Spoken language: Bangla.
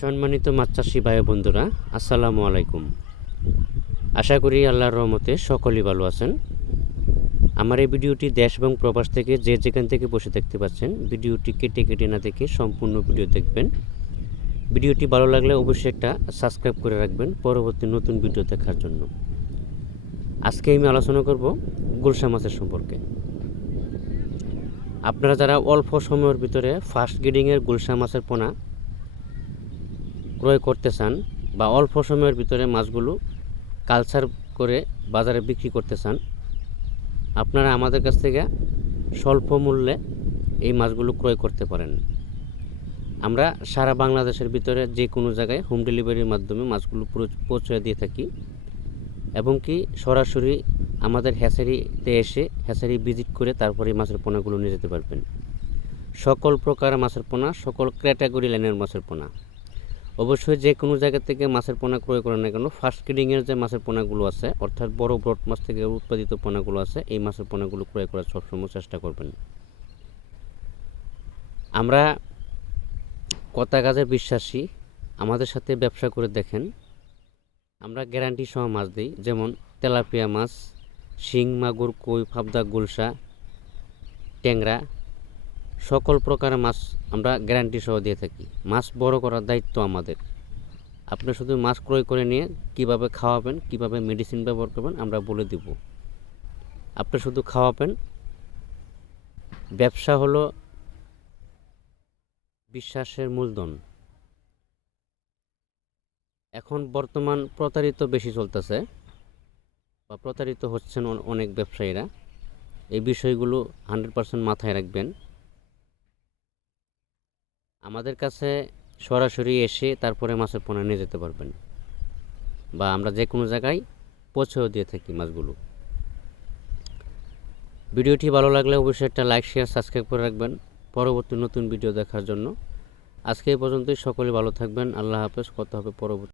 সম্মানিত মাছ চাষি ভাই বন্ধুরা, আসসালামু আলাইকুম। আশা করি আল্লাহর রহমতে সকলেই ভালো আছেন। আমার এই ভিডিওটি দেশ এবং প্রবাস থেকে যে যেখান থেকে বসে দেখতে পাচ্ছেন, ভিডিওটি কেটে কেটে না দেখে সম্পূর্ণ ভিডিও দেখবেন। ভিডিওটি ভালো লাগলে অবশ্যই একটা সাবস্ক্রাইব করে রাখবেন পরবর্তী নতুন ভিডিও দেখার জন্য। আজকে আমি আলোচনা করব গুলশা মাছের সম্পর্কে। আপনারা যারা অল্প সময়ের ভিতরে ফাস্ট গ্রেডিংয়ের গুলশা মাছের পোনা ক্রয় করতে চান বা অল্প সময়ের ভিতরে মাছগুলো কালচার করে বাজারে বিক্রি করতে চান, আপনারা আমাদের কাছ থেকে স্বল্প মূল্যে এই মাছগুলো ক্রয় করতে পারেন। আমরা সারা বাংলাদেশের ভিতরে যে কোনো জায়গায় হোম ডেলিভারির মাধ্যমে মাছগুলো পৌঁছে দিয়ে থাকি এবং কি সরাসরি আমাদের হ্যাচারিতে এসে হ্যাচারি ভিজিট করে তারপরে মাছের পোনাগুলো নিয়ে যেতে পারবেন। সকল প্রকার মাছের পোনা, সকল ক্যাটাগরি লাইনের মাছের পোনা, অবশ্যই যে কোনো জায়গা থেকে মাছের পোনা ক্রয় করেন না কেন, ফার্স্ট গ্রেডিংয়ের যে মাছের পোনাগুলো আছে, অর্থাৎ বড় ব্রড মাছ থেকে উৎপাদিত পোনাগুলো আছে, এই মাছের পোনাগুলো ক্রয় করার সবসময় চেষ্টা করবেন। আমরা কথা কাজে বিশ্বাসী, আমাদের সাথে ব্যবসা করে দেখেন। আমরা গ্যারান্টি সহ মাছ দিই, যেমন তেলাপিয়া মাছ, শিং, মাগুর, কই, পাবদা, গুলশা, ট্যাংরা, সকল প্রকারের মাছ আমরা গ্যারান্টি সহ দিয়ে থাকি। মাছ বড় করার দায়িত্ব আমাদের। আপনি শুধু মাছ ক্রয় করে নিয়ে কিভাবে খাওয়াবেন, কিভাবে মেডিসিন ব্যবহার করবেন আমরা বলে দিব। আপনি শুধু খাওয়াবেন। ব্যবসা হলো বিশ্বাসের মূলধন। এখন বর্তমান প্রতারিত বেশি চলতেছে বা প্রতারিত হচ্ছেন অনেক ব্যবসায়ীরা। এই বিষয়গুলো 100% মাথায় রাখবেন। আমাদের কাছে সরাসরি এসে তারপরে মাছের পোনা নিয়ে যেতে পারবেন, বা আমরা যে কোনো জায়গায় পৌঁছেও দিয়ে থাকি মাছগুলো। ভিডিওটি ভালো লাগলে অবশ্যই একটা লাইক, শেয়ার, সাবস্ক্রাইব করে রাখবেন পরবর্তী নতুন ভিডিও দেখার জন্য। আজকে এই পর্যন্তই। সকলে ভালো থাকবেন। আল্লাহ হাফেজ। কথা হবে পরবর্তী।